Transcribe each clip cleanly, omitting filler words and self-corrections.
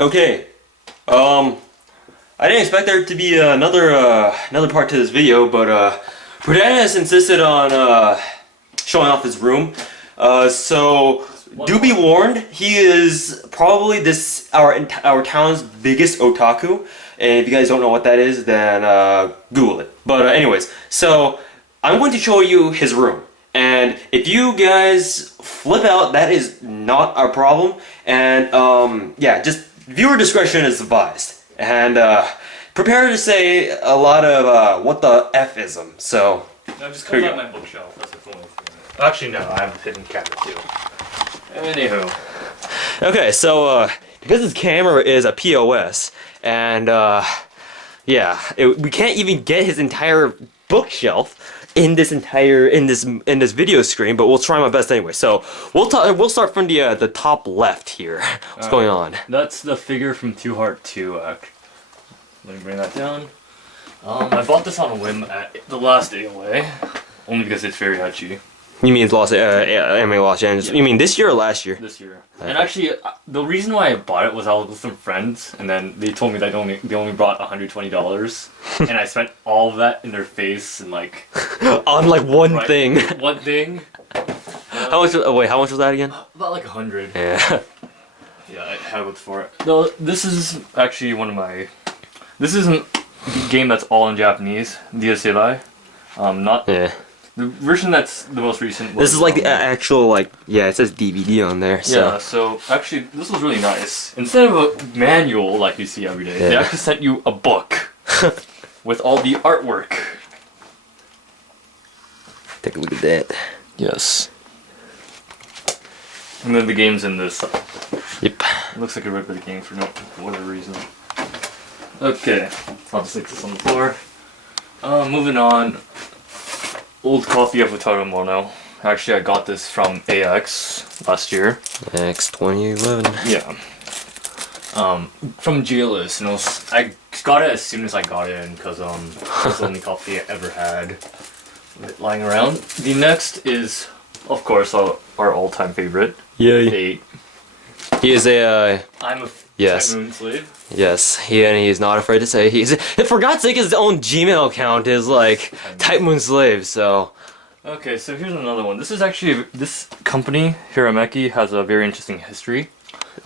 Okay. I didn't expect there to be another part to this video, but Protaganist insisted on showing off his room. So do be warned, he is probably our town's biggest otaku. And if you guys don't know what that is, then Google it. But anyways, so I'm going to show you his room. And if you guys flip out, that is not our problem. And yeah, just viewer discretion is advised. And prepare to say a lot of what the F-ism. So no, just comes out my bookshelf. That's the only thing. Actually, no, I have a hidden cabinet too. Anywho. Okay, so because his camera is a POS, and yeah, we can't even get his entire bookshelf in this video screen, but we'll try my best anyway. So we'll start from the top left here. What's going on? That's the figure from Two Heart 2. Let me bring that down. I bought this on a whim at the last AOA, only because it's very ecchi. You mean Los Angeles? Yeah. You mean this year or last year? This year. And actually, the reason why I bought it was I was with some friends, and then they told me that they only brought $120, and I spent all of that in their face and like on like one thing. One thing. How much? Oh, wait, how much was that again? About like 100. Yeah. Yeah, I haggled for it. No, this is actually one of my. This isn't a game that's all in Japanese. DSLI. Not. Yeah. The version that's the most recent. This is like the actual like it says DVD on there. So. Yeah, so actually this was really nice. Instead of a manual like you see every day, they actually sent you a book with all the artwork. Take a look at that. Yes. And then the game's in this. Yep. It looks like a regular game for whatever reason. Okay, I'll just stick this on the floor. Moving on. Old copy of Utarumono. Actually, I got this from AX last year. AX 2011. Yeah. From JList, and I got it as soon as I got it in, because it was the only copy I ever had lying around. The next is, of course, our all-time favorite. Yay. 8. He is a. I'm a yes. Type Moon slave. Yes, and he's not afraid to say for God's sake, his own Gmail account is like Type Moon Slave, so. Okay, so here's another one. This is actually, this company, Hirameki, has a very interesting history.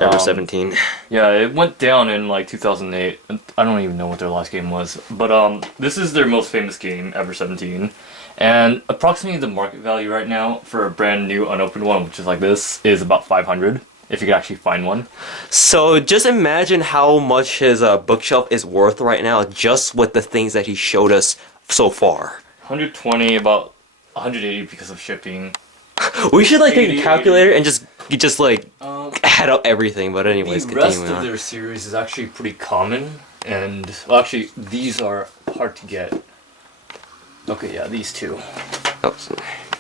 Ever 17. Yeah, it went down in like 2008. I don't even know what their last game was. But this is their most famous game, Ever 17. And approximately the market value right now for a brand new unopened one, which is like this, is about 500. If you could actually find one. So just imagine how much his bookshelf is worth right now, just with the things that he showed us so far. 120, about 180 because of shipping. We should like take a calculator and just like add up everything. But anyways, the rest of their series is actually pretty common, and well, actually these are hard to get. Okay, yeah, these two. Oh.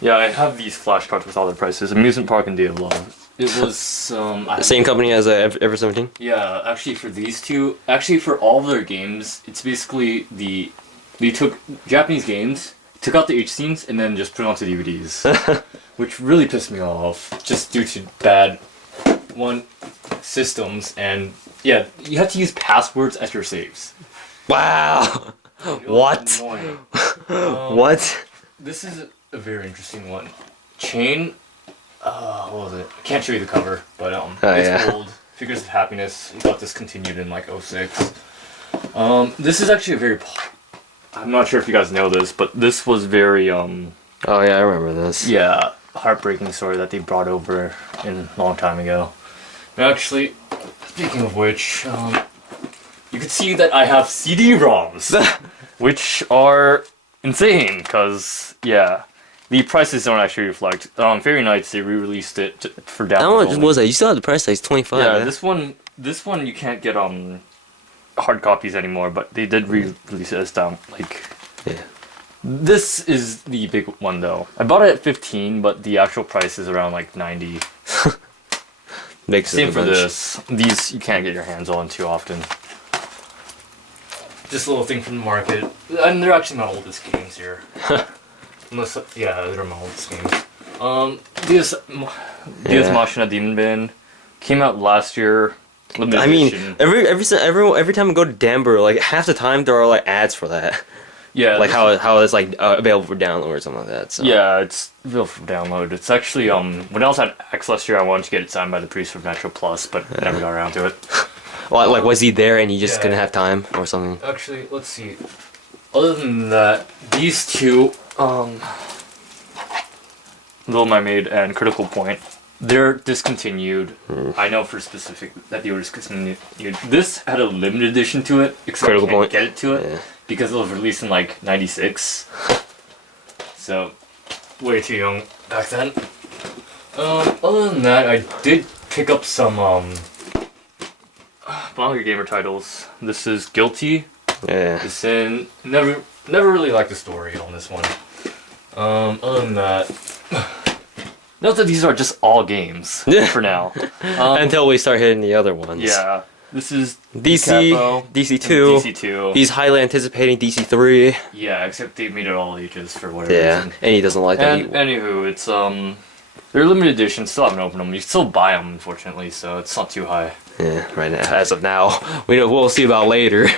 Yeah, I have these flashcards with all their prices. Amusement Park and Day of Love. It was same company as Ever 17? Yeah, actually for these two, actually for all of their games, it's basically they took Japanese games, took out the H scenes, and then just put it onto DVDs, which really pissed me off, just due to bad systems, and yeah, you have to use passwords as your saves. Wow. What? What? This is a very interesting one. Chain. What was it? I can't show you the cover, but it's old. Figures of Happiness. It got discontinued in like 06. This is actually a very. I'm not sure if you guys know this, but this was very Oh yeah, I remember this. Yeah, heartbreaking story that they brought over a long time ago. And actually, speaking of which, you can see that I have CD-ROMs, which are insane. Cause yeah. The prices don't actually reflect. Fairy Nights, they re-released it for download. How much was that? You still have the price tag, 25. Yeah, man. this one you can't get hard copies anymore, but they did re-release it as down. Yeah. This is the big one though. I bought it at 15, but the actual price is around like 90. Makes Same for this. These you can't get your hands on too often. Just a little thing from the market, and they're actually my oldest games here. Unless, yeah, they're my oldest games. Diaz Machina Demon Band came out last year. Limited I mean, edition. every time I go to Denver, like half the time there are like ads for that. Yeah, Like how it's like available for download or something like that. So. yeah, it's available for download. It's actually when I was at X last year, I wanted to get it signed by the priest for Metro Plus, but never got around to it. Well, like was he there and you just Yeah. couldn't have time or something? Actually, let's see. Other than that, these two, Little Mermaid and Critical Point, they're discontinued. I know for specific that they were discontinued. This had a limited edition to it, except Critical I can't Point. get it to it Yeah. because it was released in like '96. So, way too young back then. Other than that, I did pick up some Manga Gamer titles. This is Guilty. Yeah. It's in never really liked the story on this one. Other than that, note that these are just all games Yeah. for now. Until we start hitting the other ones. Yeah, this is DC, Capo, DC2. DC2. He's highly anticipating DC3. Yeah, except they made it all ages for whatever Yeah, reason. and he doesn't like that. And anywho, it's they're limited edition. Still haven't opened them. You can still buy them, unfortunately, so it's not too high. Yeah, right now, as of now, we'll see about later.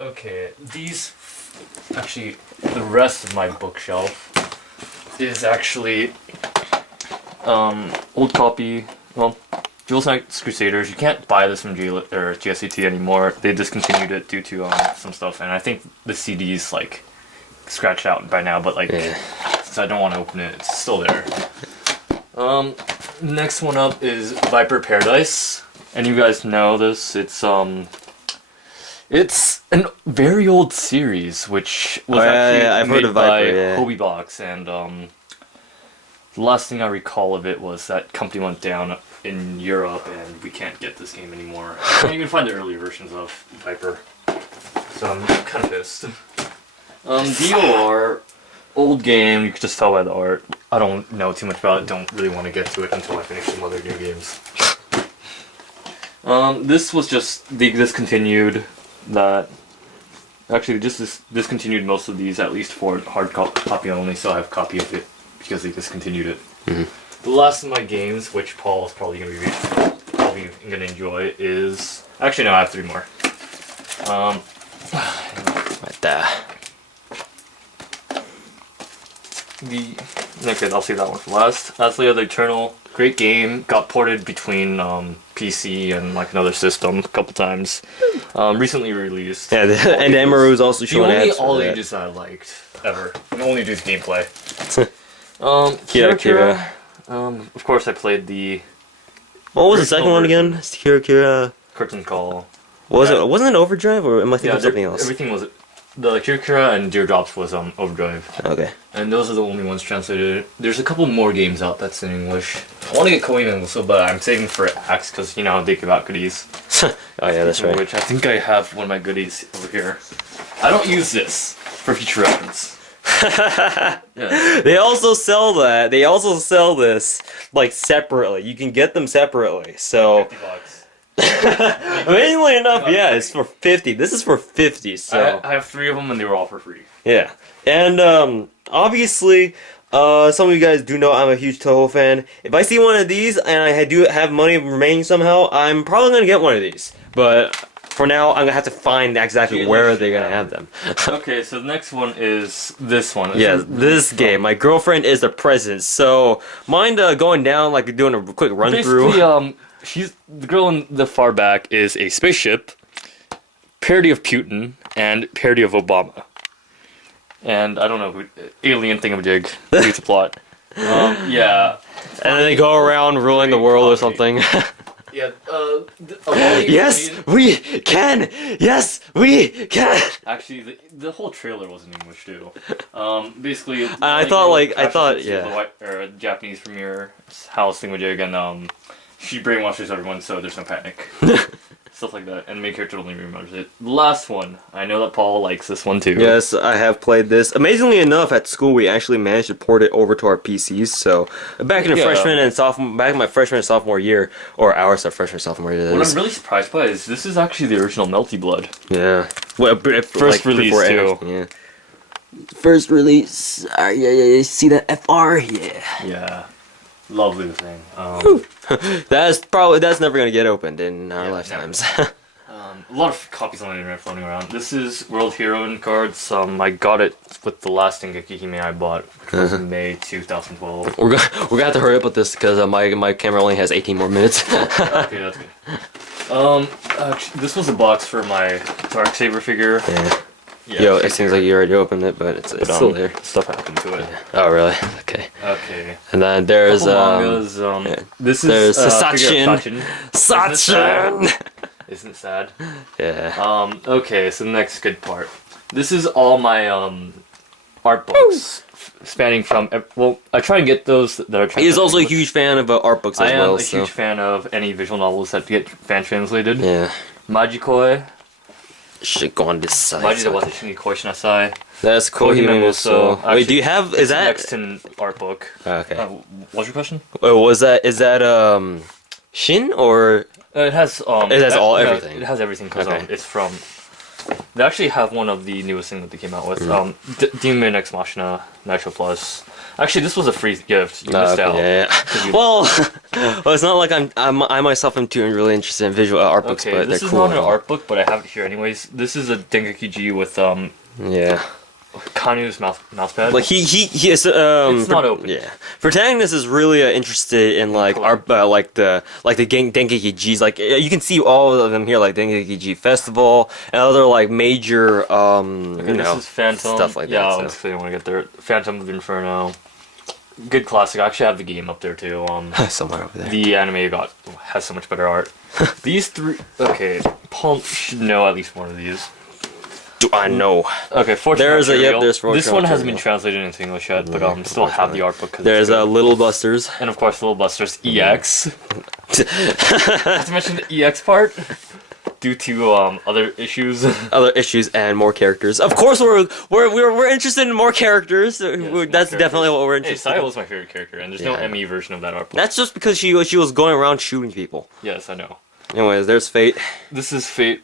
Okay, these actually the rest of my bookshelf is actually old copy. Well, Dual Knights Crusaders. You can't buy this from GSCT anymore. They discontinued it due to some stuff, and I think the CD's like scratched out by now. But like, Yeah. since I don't want to open it, it's still there. Next one up is Viper Paradise, and you guys know this. It's an very old series, which was actually I've made heard of by Viper, yeah. Hobie Box, and the last thing I recall of it was that company went down in Europe, and we can't get this game anymore. I can't even find the early versions of Viper, so I'm kind of pissed. DOR, old game. You could just tell by the art. I don't know too much about it. Don't really want to get to it until I finish some other new games. This was just they discontinued that. Actually, just discontinued most of these, at least for hard copy only. So I have a copy of it because they discontinued it. The last of my games, which Paul is probably gonna enjoy, is actually no, I have 3 more. Right there. Okay, I'll save that one for last. Athlete of the Eternal, great game. Got ported between PC and like another system a couple times. Recently released. Yeah, and Emeru's also The showing only ads for all that. ages I liked ever. And only due to gameplay. Kira. Of course, I played the What was the second one again? Kira. Curtain Call. Was Yeah. it? Wasn't it Overdrive, or am I thinking of something else? Everything was the Kira and Teardrops was Overdrive. Okay. And those are the only ones translated. There's a couple more games out that's in English. I want to get Koei so, but I'm saving for Axe because you know how they give out goodies. Oh yeah, that's right. Which I think I have one of my goodies over here. I don't use this for future reference. Yeah. They also sell that. They also sell this like separately. You can get them separately. So $50. amazingly enough, yeah, it's for 50. This is for 50. So I have 3 of them and they were all for free. yeah, and obviously, some of you guys do know I'm a huge Toho fan. If I see one of these and I do have money remaining somehow, I'm probably gonna get one of these. But for now, I'm gonna have to find exactly where they're gonna have them. Okay, so the next one is this one. Yeah, this game. My girlfriend is the president, so mind going down, like doing a quick run through. Basically, she's the girl in the far back is a spaceship, parody of Putin, and parody of Obama. And I don't know who alien thingamajig beats a plot. Yeah. And then they go around ruling the world or something. Yeah. Yes, we can. Yes, we can. Actually, the whole trailer was in English too. Basically, I thought, yeah. The Japanese premiere house thingamajig, and she brainwashes everyone, so there's no panic. Stuff like that, and make her totally remembers it. The last one, I know that Paul likes this one too. Yes, I have played this. Amazingly enough, at school we actually managed to port it over to our PCs. So back in the back in my freshman and sophomore year, or our freshman and sophomore year. What I'm really surprised by is this is actually the original Melty Blood. Yeah. Well, First release before too. Yeah. First release. Yeah. See that FR? Yeah. Yeah. Lovely thing. That's never gonna get opened in our Yeah, lifetimes. A lot of copies on the internet floating around. This is World Hero cards. I got it with the last Dengeki Hime I bought, which was May 2012. we're gonna have to hurry up with this because my camera only has 18 more minutes. Okay, that's good. Actually, this was a box for my Darksaber figure. Yeah. Yeah, Yo, it seems like you already opened it, but it's still there. Stuff happened to it. Oh, really? Okay. Okay. And then there's Mangas, this is there's figure of Sachin. Sachin. Sachin. Isn't it sad? Yeah. Okay, so the next good part. This is all my art books spanning from I try and get those that are translated. He's also a huge fan of art books as well. I am a huge fan of any visual novels that get fan translated. Yeah. Majikoi. Should go on this side. Maji de Watashi ni Koi Shinasai. That's Kohime Muso. Wait, do you have? Is that next in art book? Okay. What's your question? Oh, is that Shin or? It has everything. It has everything because Okay. it's from. They actually have one of the newest things that they came out with. Demon Ex Machina Nitro Plus. Actually, this was a free gift. You missed out. Yeah. Well, it's not like I myself am too really interested in visual art books, Okay, but this they're is cool. not an art book, but I have it here anyways. This is a Dengeki G with Yeah. Kanu's mousepad. Like he is It's not open. Yeah, Protaganist is really interested in like Cool. art, like the Dengeki G's. Like you can see all of them here, like Dengeki G Festival and other like major Okay, you know, this is Phantom. stuff like yeah, that. I was want to get there. Phantom of Inferno. Good classic. I actually have the game up there too. Somewhere over there. The anime has so much better art. These three. Okay, Paul should know at least one of these. Do I know? Okay, Fortune There's Material. there's Fortune This one hasn't been Material. translated into English yet, but still have the art book. 'Cause There's it's good. Little Busters. And of course, Little Busters EX. Not to mention the EX part, due to other issues. Other issues and more characters. Of course, we're interested in more characters. That's definitely what we're Hey, interested. in. Sayo was my favorite character, and there's no Yeah. ME version of that art book. That's just because she was going around shooting people. Yes, I know. Anyways, there's Fate. This is Fate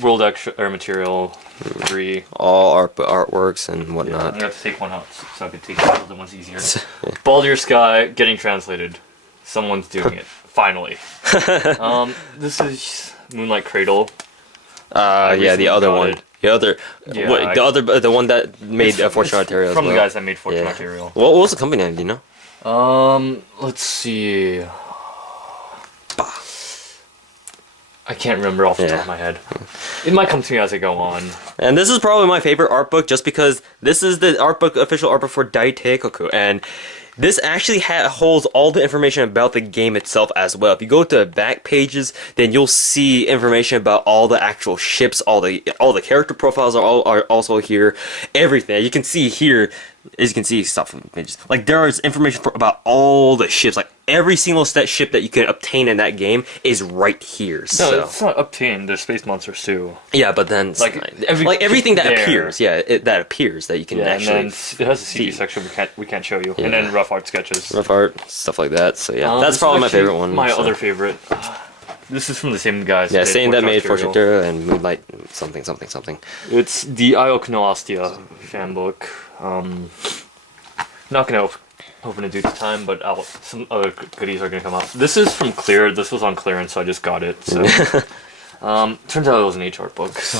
World Extra Material 3. All artworks and Yeah, I'm whatnot. gonna have to take one out so I can take the other one's easier. Baldur Sky getting translated. Someone's doing it. Finally. This is Moonlight Cradle. Yeah, the recently other got one. it. The other, Yeah, the one that made Fortune Material as from well. the guys that made Fortune Yeah. Material. What was the company name? Do you know? Let's see. I can't remember off the top of my head. It might come to me as I go on. And this is probably my favorite art book, just because this is the official art book for Daiteikoku, and this actually holds all the information about the game itself as well. If you go to the back pages, then you'll see information about all the actual ships, all the character profiles are also here. Everything you can see here, as you can see, stuff from pages. Like there is information about all the ships, like every single ship that you can obtain in that game is right here. No, So it's not obtained. There's space monsters too. yeah, but then Like, everything that there. appears, that appears that you can Yeah, and actually then it has a CG section we can't show you, and then rough art sketches. rough art, stuff like that. So yeah, that's This is probably my actually favorite one. My so. other favorite. This is from the same guys. Yeah, did same that made Material. Fortune Material and Moonlight something. It's the Iok no Astia fan book. Not gonna open it due to time, but some other goodies are gonna come up. This is from Clear. This was on clearance, so I just got it. So, turns out it was an art book. So.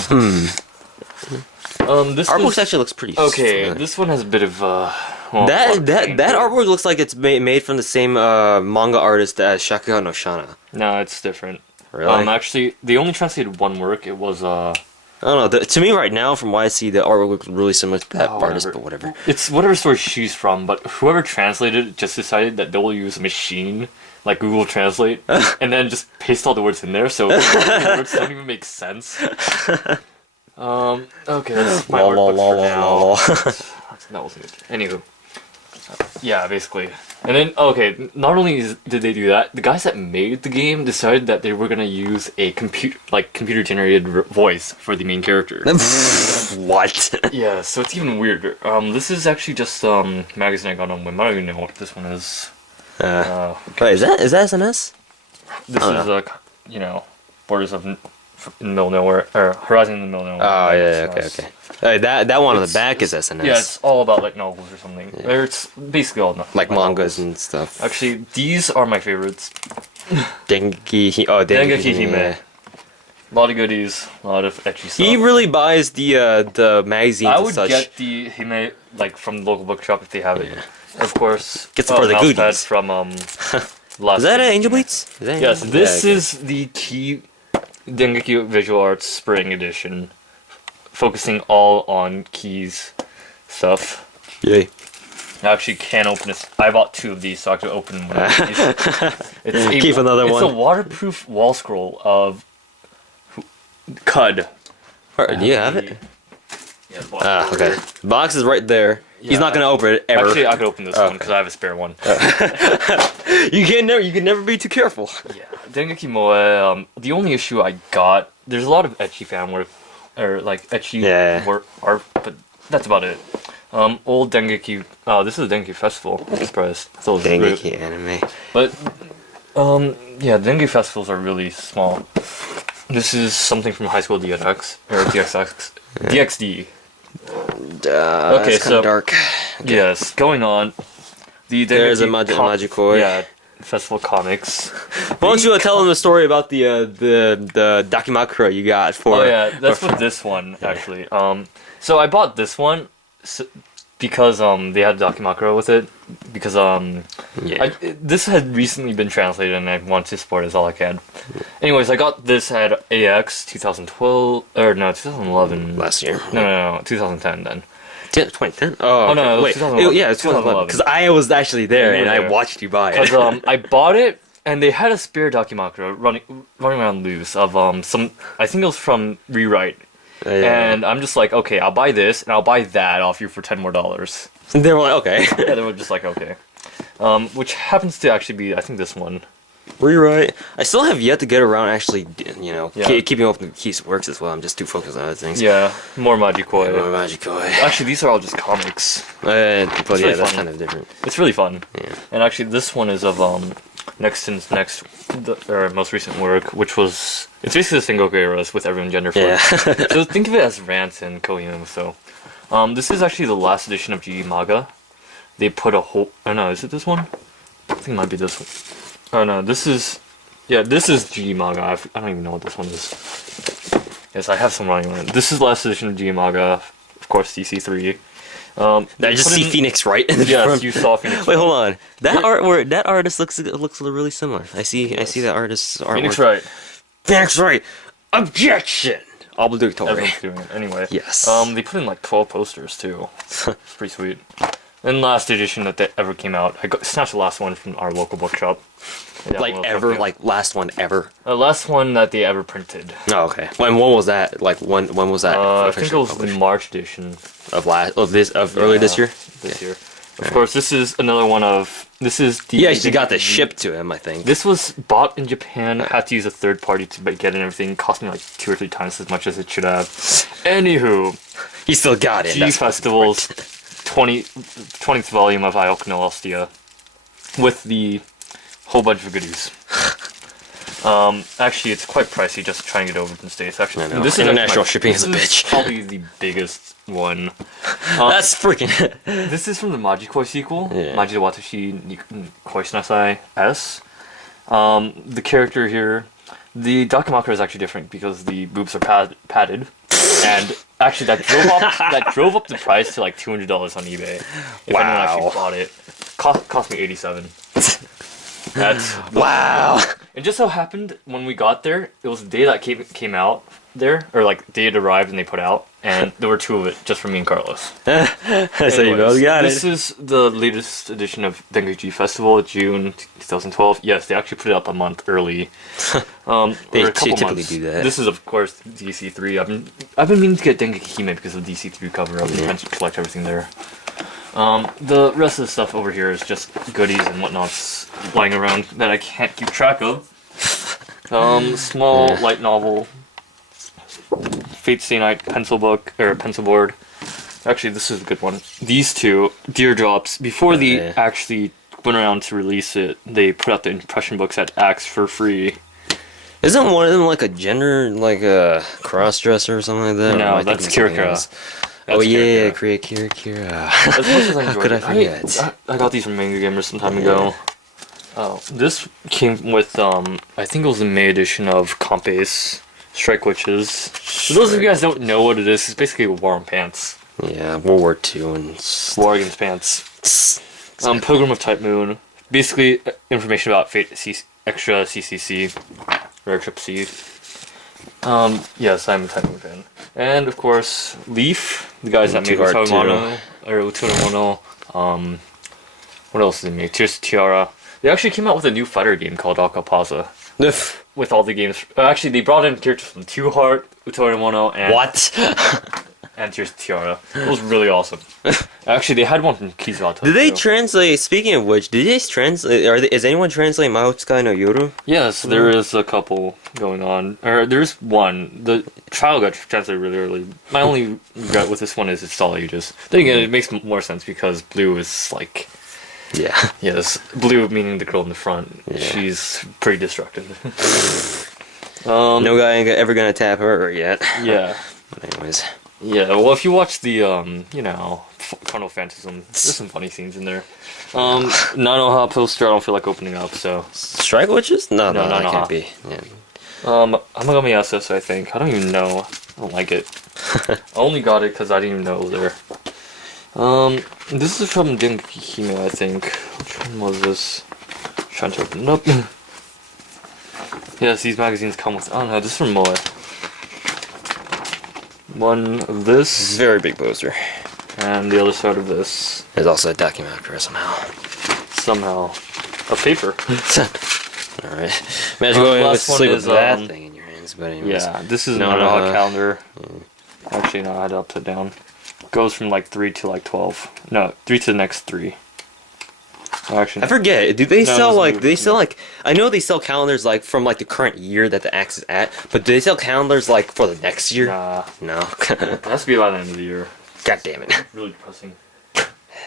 This Artbook actually looks pretty. okay. familiar. This one has a bit of That artwork looks like it's made from the same manga artist as Shakuga no Shana. No, it's different. Really? Actually, they only translated one work. It was I don't know. To me, right now, from what I see, the artwork looks really similar to that artist, but whatever. It's whatever story she's from, but whoever translated it just decided that they will use a machine like Google Translate and then just paste all the words in there, so the words don't even make sense. Okay, that's my art book for now. That wasn't good. Anywho, yeah, basically. And then, okay, not only did they do that, the guys that made the game decided that they were gonna use a computer-generated voice for the main character. What? Yeah, so it's even weirder. This is actually just magazine I got on whim. I don't even know what this one is. Wait, is that SNS? This is Borders of in the Middle of Nowhere, or Horizon in the Middle of Nowhere. Oh yeah, okay. That one on the back is SNS. Yeah, it's all about like novels or something. Yeah. Or it's basically all like mangas novels. and stuff. Actually, these are my favorites. Dengeki Hime. yeah. A lot of goodies, a lot of ecchi stuff. He really buys the magazines I and would such. get the Hime like from the local bookshop if they have it. Of course, Gets it for the Mousepad goodies. from last. Is that Angel Beats? Is that Yes, Angel? this Yeah, okay. is the key Dengeki Visual Arts Spring Edition, focusing all on keys stuff. Yay. I actually can't open this. I bought 2 of these, so I could open one of these. Keep another one. It's a waterproof wall scroll of Cud. Alright, do you have it? Yeah, Okay. The box is right there. He's not gonna open it ever. Actually, I could open this one because I have a spare one. You can never be too careful. Yeah, Dengeki Moe. The only issue I got, there's a lot of ecchi fan work, or like ecchi work art, but that's about it. Old Dengeki. Oh, this is a Dengeki festival. I'm surprised. I thought it was Dengeki anime. But yeah, Dengeki festivals are really small. This is something from High School DxX or DxX, DxD. Okay, so dark. Okay. Yes, going on. The There's a Magikoi. Yeah, festival comics. Why don't you tell them the story about the Dakimakura you got for? Oh yeah, that's with this one actually. So I bought this one because they had Dakimakura with it. Because this had recently been translated and I wanted to support it as all I can. Anyways, I got this at AX 2012 or no 2011. Last year. No, 2010 then. 2010? Oh, okay. no, wait. 2011. Yeah, it's 2011. Because I was actually there and I watched you buy it. Because I bought it and they had a spare Dakimakura running around loose of some. I think it was from Rewrite. And I'm just like, okay, I'll buy this and I'll buy that off you for $10 more. And they were like, okay. Yeah, they were just like, okay. Which happens to actually be, I think, this one. Rewrite. I still have yet to get around actually, keeping up with Keys Works as well. I'm just too focused on other things. Yeah, more Magikoi. More Magikoi. Actually, these are all just comics. But really that's fun. kind of different. It's really fun. Yeah. And actually, this one is of Nexton's most recent work, which was... It's basically the Sengoku eras with everyone gender flipped. Yeah. So think of it as Rant and Kohima. So, this is actually the last edition of GE Maga. They put a whole... Oh no, is it this one? I think it might be this one. Oh no, this is... Yeah, this is GE Maga. I don't even know what this one is. Yes, I have some running on it. This is the last edition of GE Maga. Of course, DC3. I just see Phoenix Wright in the Yes, front. you saw Phoenix Wait, Wright. hold on. That artist looks really similar. I see that artist's artwork. Phoenix Wright. Phoenix Wright. Objection. Obligatory. Everyone's doing it. Anyway. Yes. They put in like 12 posters too. It's pretty sweet. And last edition that ever came out, I snatched the last one from our local bookshop. Yeah, like ever, like last one ever. The last one that they ever printed. Oh, okay. When was that? Like when was that? I think it was the March edition of earlier this year. This year. Of course, this is another one of. This is the. Yeah, she got the ship to him, I think. This was bought in Japan. Had to use a third party to get it and everything. Cost me like 2 or 3 times as much as it should have. Anywho, he still got it. G Festival's 20th volume of Ioc no Ostia with the whole bunch of goodies. Actually, it's quite pricey just to try and get over to the States. Actually, this international shipping is a bitch. Probably the biggest one. That's freaking. This is from the Magikoi sequel, Yeah. Majida Watashi Koishinasai S. The character here, the Dakimakura is actually different because the boobs are padded, and actually that drove up the price to like $200 on eBay. If anyone actually bought it, cost me $87. That's wow. It just so happened when we got there, it was the day that came out there, or like the day it arrived and they put out, and there were 2 of it just for me and Carlos. So you both got it. This is the latest edition of Dengeki Festival, June 2012. Yes, they actually put it up a month early. They typically do that. This is of course DC3. I've been meaning to get Dengeki Hime because of the DC3 cover. I've been trying to collect everything there. The rest of the stuff over here is just goodies and whatnots lying around that I can't keep track of. Small light novel, Fate Stay Night pencil book or pencil board. Actually, this is a good one. These 2 Deardrops. Before they actually went around to release it, they put out the impression books at Axe for free. Isn't one of them like a gender, like a cross-dresser or something like that? Or am No, I that's thinking of something Kira. else? That's Oh yeah, Kira. Kira. As much as I How enjoyed could I it, forget? I got these from Manga Gamers some time ago. Oh, this came with I think it was the May edition of Comp Ace Strike Witches. For those of you guys who don't know what it is, it's basically War on Pants. Yeah, World War II and War Against Pants. Pilgrim of Type Moon. Basically, information about Fate Extra CCC. Rare Trip C. Yes, I'm a Type Moon fan. And, of course, Leaf. The guys that made Utawano. Or Utawano. What else did they make? Tears to Tiara. They actually came out with a new fighter game called Akapaza. With all the games. Actually, they brought in characters from Two Heart, Utawano, and... What? And Tears to Tiara. It was really awesome. Actually, they had one from Kizato. Did they too. translate? Speaking of which, did they translate? Is anyone translating Maotsukai no Yoru? Yes, there is a couple going on. Or there's one. The trial got translated really early. My only regret with this one is it's all ages. Then again, it makes more sense because Blue is like... Yeah. Yes, Blue meaning the girl in the front. Yeah. She's pretty destructive. No guy ain't ever gonna tap her yet. Yeah. But anyways. Yeah, well, if you watch the, Carnal Phantasm, there's some funny scenes in there. Nanoha poster, I don't feel like opening up, so... Strike Witches? No, No, that Nanoha. can't be. Yeah. Amagami SS, I think. I don't even know. I don't like it. I only got it because I didn't even know it was there. This is from Dengeki Hime, I think. Which one was this? Trying to open it up. Yes, these magazines come with... I don't know, this is from Moe. One of This is this, a very big poster. and the other side of this. There's also a documentary somehow. Somehow. A paper. Alright. Imagine going to last one sleep with is, that thing in your hands, but anyways. Yeah, this is No, an no, Nanoha calendar. Actually, no, I had it upside down. Goes from like 3 to like 12. No, 3 to the next 3. Oh, actually, I forget. Do they No, sell those are like? new. They sell like? I know they sell calendars like from like the current year that the axe is at, but do they sell calendars like for the next year? Nah, No. it has to be by the end of the year. God damn it. Really depressing.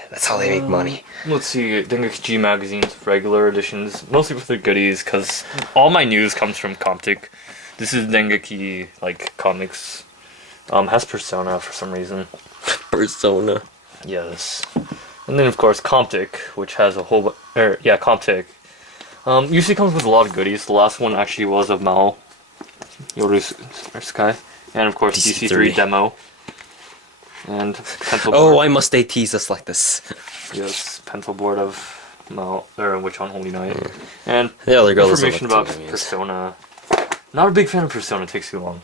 That's how they make money. Let's see, Dengeki magazines, regular editions, mostly with their goodies, because all my news comes from Comptic. This is Dengeki, like, comics. Has Persona for some reason. Persona. Yes. And then, of course, Comptic, which has a whole... Comptic. Usually comes with a lot of goodies. The last one actually was of Mao. Yoru Sky. And, of course, DC3 demo. And pencil board. Oh, why must they tease us like this? Yes, pencil board of Mao, or Witch on Holy Night. And The other girl information about doesn't look too Persona. Not a big fan of Persona, it takes too long.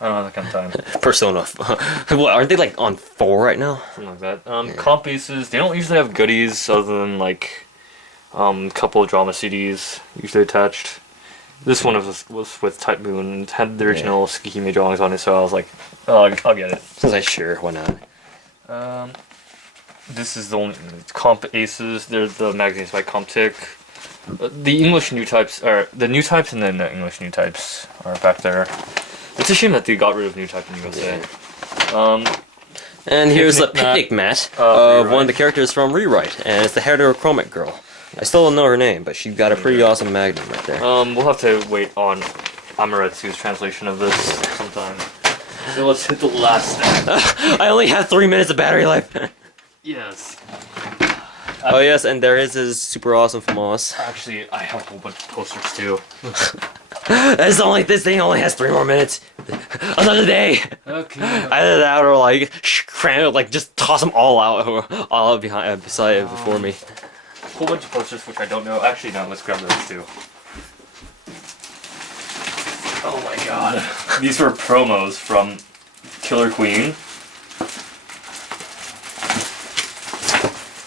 I don't have that kind of time. Persona. What, aren't they like on 4 right now? Something like that. Comp bases, they don't usually have goodies other than like a couple of drama CDs usually attached. This one was with Type Moon, had the original Tsukihime drawings on it, so I was like, oh, I'll get it. I was like, sure, why not? This is the only Comp Aces. They're the magazines by Comptic. The English new types are the new types, and then the English new types are back there. It's a shame that they got rid of new type in USA. And here's the Picnic picnic mat of of one of the characters from Rewrite, and it's the heterochromic girl. I still don't know her name, but she's got a pretty awesome magnum right there. We'll have to wait on Amaretsu's translation of this sometime. So let's hit the last step. I only have 3 minutes of battery life. Yes. Oh yes, and there is his super awesome FAMAS. Actually, I have a whole bunch of posters too. It's only like this thing only has 3 more minutes. Another day. Okay. Either that or like cram it, like just toss them all out behind beside before me. Whole bunch of posters which I don't know. Actually, no. Let's grab those too. Oh my god. These were promos from Killer Queen.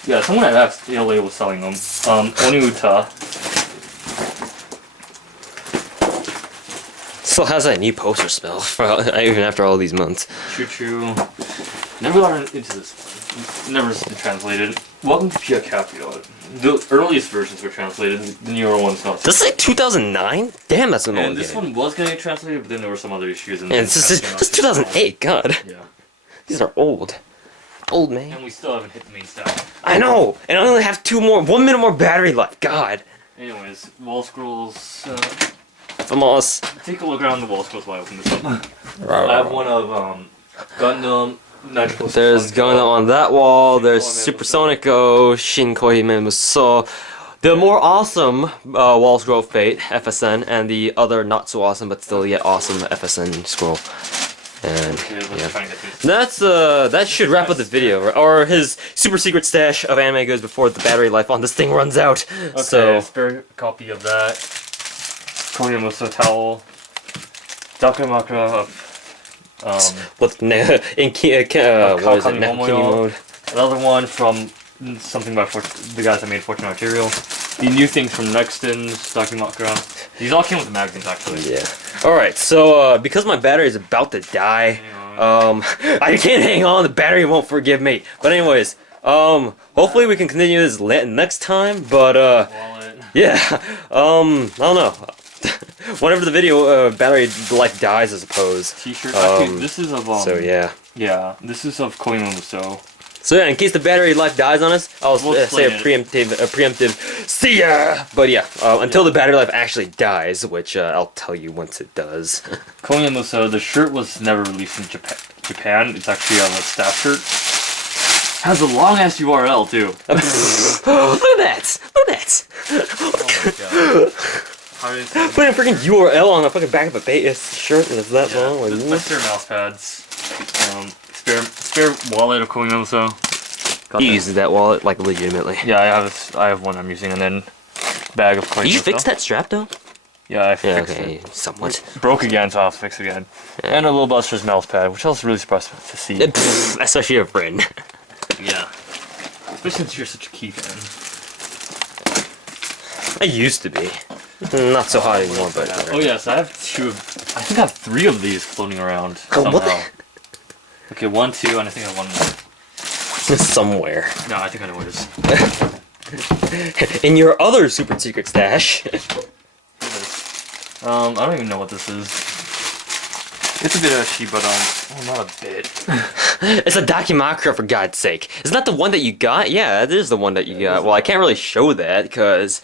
Yeah, someone at LA was selling them. Oniuta. Still has that new poster smell even after all these months. Choo Choo. Never got into this one. Never been translated. Welcome to Pia Capio. The earliest versions were translated, the newer ones not. This is like 2009? Damn, that's an old And this game. one was getting translated, but then there were some other issues. And And this is 2008, god. Yeah. These are old. Old, man. And we still haven't hit the main stack. I know! And I only have 1 minute more battery life, god. Anyways, Wall Scrolls. Infamous. Take a look around the wall scrolls while I open this up. I have one of Gundam. There's Gundam on that wall. There's Supersonic Go, Shinkoi Memuso. The more awesome wall scroll Fate, FSN, and the other not so awesome but still yet awesome FSN scroll. And that should wrap up the video, or his super secret stash of anime goods before the battery life on this thing runs out. Okay, So spare copy of that. Koreamuso towel. Dakimakura of what in what is it? Kini Kini mode. Another one from something by the guys that made Fortune Arterial. The new things from Nexton's Dakimakura. These all came with the magazines actually. Yeah. Alright, so because my battery is about to die, I can't hang on, the battery won't forgive me. But anyways, hopefully we can continue this next time, but Wallet. yeah, I don't know. Whenever the video battery life dies, I suppose. T-shirt. Actually, this is of So yeah. Yeah, this is of Koreamuso. So yeah, in case the battery life dies on us, I'll We'll say a explain preemptive see ya! But yeah, until the battery life actually dies, which I'll tell you once it does. Koreamuso, the shirt was never released in Japan. It's actually a staff shirt. Has a long ass URL too. Look at that! Look at that! Oh my god. Put a freaking URL on the fucking back of a base shirt and it's that long. Like, my spare mouse pads. Spare wallet of Koreamuso. he uses that wallet like legitimately. Yeah, I have one I'm using, and then bag of Koreamuso. Did you fix that strap though? Yeah, I fixed okay, it. somewhat. Broke again, so I'll fix it again. Yeah. And a little Buster's mouse pad, which I was really surprised to see. Especially a friend. Yeah. Especially since you're such a key fan. I used to be. Not so hot anymore, but. Oh yes, I have I think I have 3 of these floating around somehow. What? Okay, 1, 2, and I think I have 1 more. Somewhere. No, I think I know what it is. In your other super secret stash. I don't even know what this is. It's a bit ashy, but not a bit. It's a Dakimakura, for God's sake. Isn't that the one that you got? Yeah, it is the one that you got. Well, I can't really show that because.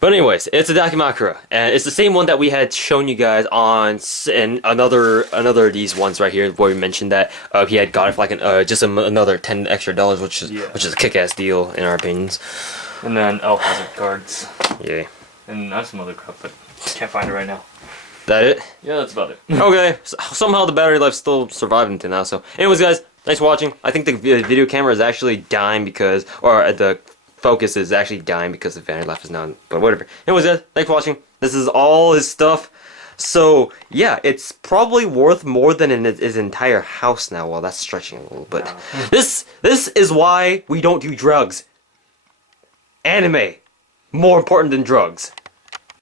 But anyways, it's a Dakimakura, and it's the same one that we had shown you guys on and another of these ones right here where we mentioned that he had got it for like just another $10 extra, which is a kick-ass deal in our opinions. And then hazard cards. Yeah. And I have some other crap, but can't find it right now. That it? Yeah, that's about it. Okay, so somehow the battery life still survived until now. So, anyways, guys, thanks for watching. I think the video camera is actually dying because, or the focus is actually dying because the battery life is now. But whatever. Anyways, guys, thanks for watching. This is all his stuff. So yeah, it's probably worth more than in his entire house now. Well, that's stretching a little bit. Yeah. This is why we don't do drugs. Anime, more important than drugs.